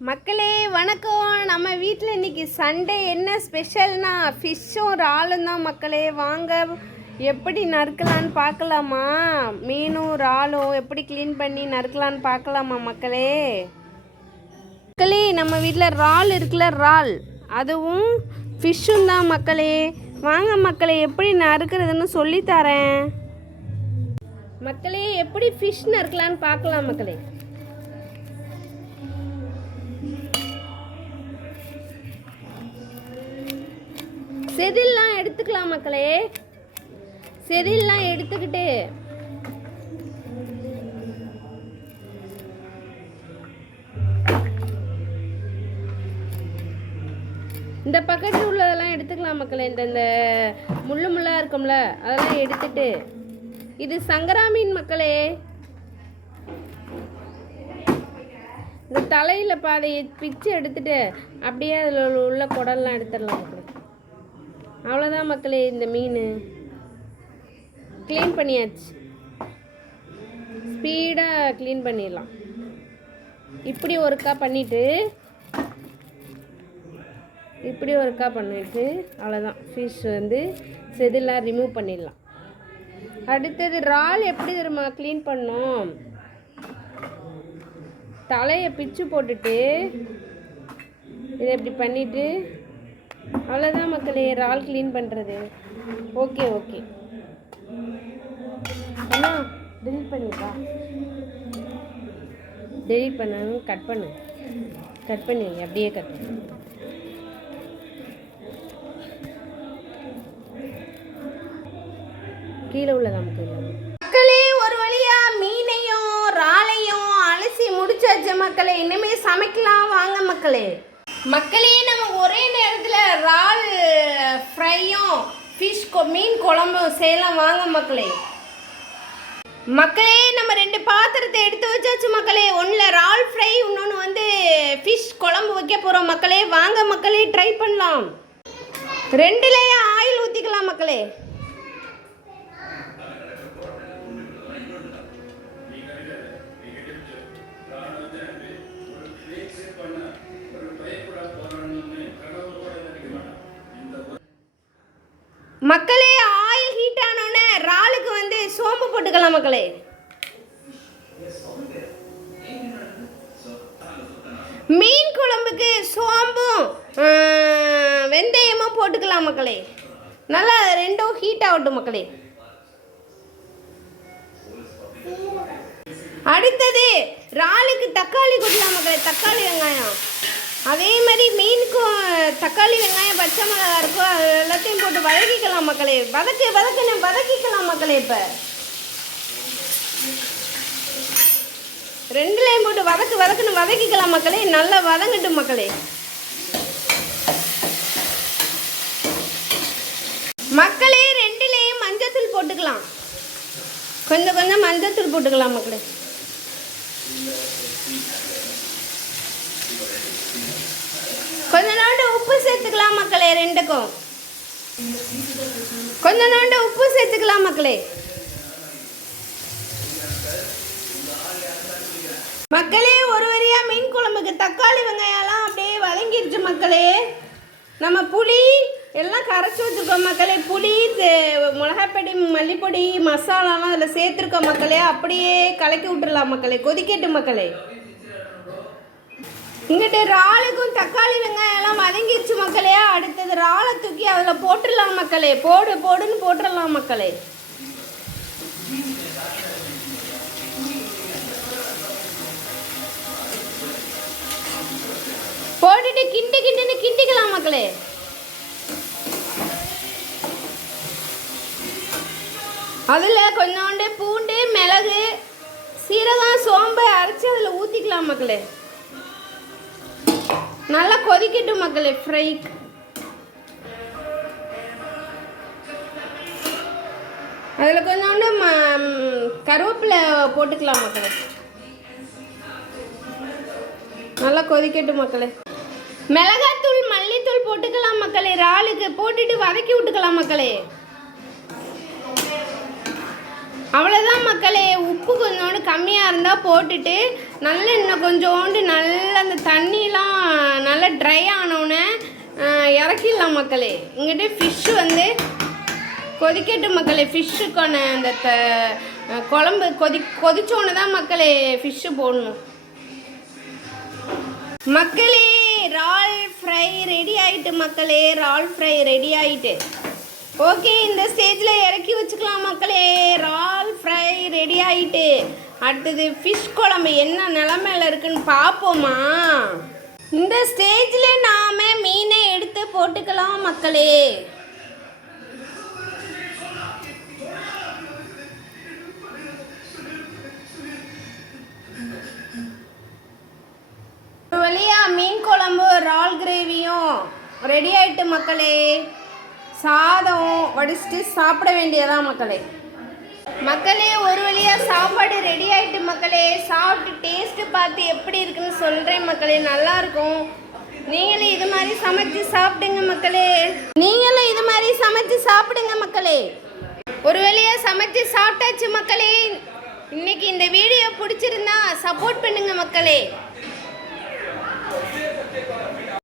மக்களே வணக்கம். நம்ம வீட்டில் இன்றைக்கி சண்டே என்ன ஸ்பெஷல்னா ஃபிஷ்ஷும் இறாலும் தான் மக்களே. வாங்க எப்படி நறுக்கலான்னு பார்க்கலாமா? மீனும் இறாலும் எப்படி க்ளீன் பண்ணி நறுக்கலான்னு பார்க்கலாமா மக்களே? மக்களே நம்ம வீட்டில் இறால் இருக்குல்ல, இறால் அதுவும் ஃபிஷ்ஷும் தான் மக்களே. வாங்க மக்களே எப்படி நறுக்கிறதுன்னு சொல்லித்தரேன் மக்களே. எப்படி ஃபிஷ் நறுக்கலான்னு பார்க்கலாம் மக்களே. செதில்லாம் எடுத்துக்கலாம் மக்களே. செதில்லாம் எடுத்துக்கிட்டு இந்த பக்கத்தில் உள்ளதெல்லாம் எடுத்துக்கலாம் மக்களே. இந்த முள்ளு முள்ளாக இருக்கும்ல அதெல்லாம் எடுத்துட்டு, இது சங்கரா மீன் மக்களே. இந்த தலையில் பாதையை பிச்சு எடுத்துட்டு அப்படியே அதில் உள்ள குடல்லாம் எடுத்துடலாம் மக்களே. அவ்வளோதான் மக்களே, இந்த மீன் க்ளீன் பண்ணியாச்சு. ஸ்பீடாக க்ளீன் பண்ணிடலாம். இப்படி ஒருக்கா பண்ணிவிட்டு அவ்வளோதான். ஃபிஷ் செதிலாம் ரிமூவ் பண்ணிடலாம். அடுத்தது இறால் எப்படி தெரியுமா க்ளீன் பண்ணோம்? தலையை பிச்சு போட்டுட்டு இதை இப்படி பண்ணிவிட்டு அவ்வளோதான் மக்களே, இறால் க்ளீன் பண்ணுறது. ஓகே அண்ணா டெலிட் பண்ணிடுறா. டெலிட் பண்ணணும். கட் பண்ணி அப்படியே கட் பண்ணு. கீழே உள்ளதா மக்களே. ஒரு வழியா மீனையும் இறாலையும் அலசி முடிச்சாச்சு மக்களே. இனிமேல் சமைக்கலாம் வாங்க மக்களே. நம்ம ஒரே நேரத்தில் இறால் ஃப்ரையும் ஃபிஷ் மீன் குழம்பும் செய்யலாம் வாங்க மக்களே. நம்ம 2 பாத்திரத்தை எடுத்து வச்சாச்சு மக்களே. ஒன்றில் இறால் ஃப்ரை, இன்னொன்று ஃபிஷ் குழம்பு வைக்க போகிறோம் மக்களே. வாங்க மக்களே ட்ரை பண்ணலாம். 2லேயும் ஆயில் ஊற்றிக்கலாம் மக்களே. மக்களே ஆயில் ஹீட் ஆனோடனே இறாலுக்கு சோம்பு போட்டுக்கலாம் மக்களே. மீன் குழம்புக்கு சோம்பும் வெந்தயமும் போட்டுக்கலாம் மக்களே. நல்லா 2ம் ஹீட் ஆகட்டும் மக்களே. அடுத்தது இறாலுக்கு தக்காளி கொட்டலாம் மக்களே. தக்காளி வெங்காயம் அதே மாதிரி மீனுக்கும் தக்காளி வெங்காயம் பச்சை மிளகாய் இருக்கும், அது எல்லாத்தையும் போட்டு வதக்கிக்கலாம் மக்களே. வதக்கிக்கலாம் மக்களே. இப்போ 2லேயும் போட்டு வதக்கிக்கலாம் மக்களே. நல்லா வதங்கட்டும் மக்களே. மக்களே 2லேயும் மஞ்சத்தூள் போட்டுக்கலாம். கொஞ்சம் மஞ்சத்தூள் போட்டுக்கலாம் மக்களே. கொஞ்சோண்டு உப்பு சேர்த்துக்கலாம் மக்களே. 2க்கும் கொஞ்சோண்டு உப்பு சேர்த்துக்கலாம் மக்களே. ஒரு வரியா மீன் குழம்புக்கு தக்காளி வெங்காயம்லாம் அப்படியே வதங்கிடுச்சு மக்களே. நம்ம புளி எல்லாம் கரைச்சி வச்சுருக்கோம் மக்களே. புளி, மிளகாய்ப்பொடி, மல்லிப்பொடி, மசாலாலாம் அதில் சேர்த்துருக்கோம் மக்களே. அப்படியே கலக்கி விட்டுடலாம் மக்களே. கொதிக்கட்டும் மக்களே. இங்கிட்ட இறாலுக்கும் தக்காளி வெங்காயம் எல்லாம் வதங்கிடுச்சு மக்களே. அடுத்தது இறாலை தூக்கி அதில் போட்டுடலாம் மக்களே. போடுன்னு போட்டுடலாம் மக்களே. போட்டுட்டு கிண்டிக்கலாம் மக்களே. அதில் கொஞ்சோண்டு பூண்டு, மிளகு, சீரகம், சோம்பு அரைச்சி அதில் ஊற்றிக்கலாம் மக்களே. நல்லா கொதிக்கட்டும் மக்களே. ஃப்ரைக்கு அதில் கொஞ்சோண்டு கருவேப்பிலை போட்டுக்கலாம் மக்களே. நல்லா கொதிக்கட்டும் மக்களே. மிளகாத்தூள், மல்லித்தூள் போட்டுக்கலாம் மக்களே. இறாலுக்கு போட்டுட்டு வதக்கி விட்டுக்கலாம் மக்களே. அவ்வளோதான் மக்களே. உப்பு கொஞ்சோண்டு கம்மியாக இருந்தால் போட்டுட்டு நல்லா இன்னும் கொஞ்சோண்டு நல்லா அந்த தண்ணியில் நல்லா ட்ரை ஆனோடனே இறக்கிடலாம் மக்களே. இங்கிட்ட ஃபிஷ்ஷு வந்து கொதிக்கட்டும் மக்களே. ஃபிஷ்ஷுக்கான அந்த குழம்பு கொதிச்சோன்னு தான் மக்களே ஃபிஷ்ஷு போடணும் மக்களே. இறால் ஃப்ரை ரெடி ஆகிட்டு மக்களே. இறால் ஃப்ரை ரெடி ஆகிட்டு. ஓகே, இந்த ஸ்டேஜில் இறக்கி வச்சுக்கலாம் மக்களே. இறால் ஃப்ரை ரெடி ஆகிட்டு. அடுத்தது ஃபிஷ் குழம்பு என்ன நிலமையில இருக்குன்னு பார்ப்போமா? இந்த ஸ்டேஜில் நாம் மீனை எடுத்து போட்டுக்கலாம் மக்களே. ஒரு வழியா மீன் குழம்பு இறால் கிரேவியும் ரெடி ஆகிட்டு மக்களே. சாதம் வடிச்சிட்டு சாப்பிட வேண்டியதான் மக்களே. மக்களே, ஒரு வழியாக சாப்பாடு ரெடி ஆகிட்டு மக்களே. சாப்பிட்டு டேஸ்ட்டு பார்த்து எப்படி இருக்குன்னு சொல்கிறேன் மக்களே. நல்லாயிருக்கும். நீங்களும் இது மாதிரி சமைச்சு சாப்பிடுங்க மக்களே. நீங்களும் இது மாதிரி சமைச்சு சாப்பிடுங்க மக்களே. ஒரு வழியாக சமைச்சு சாப்பிட்டாச்சு மக்களே. இன்னைக்கு இந்த வீடியோ பிடிச்சிருந்தா சப்போர்ட் பண்ணுங்க மக்களே.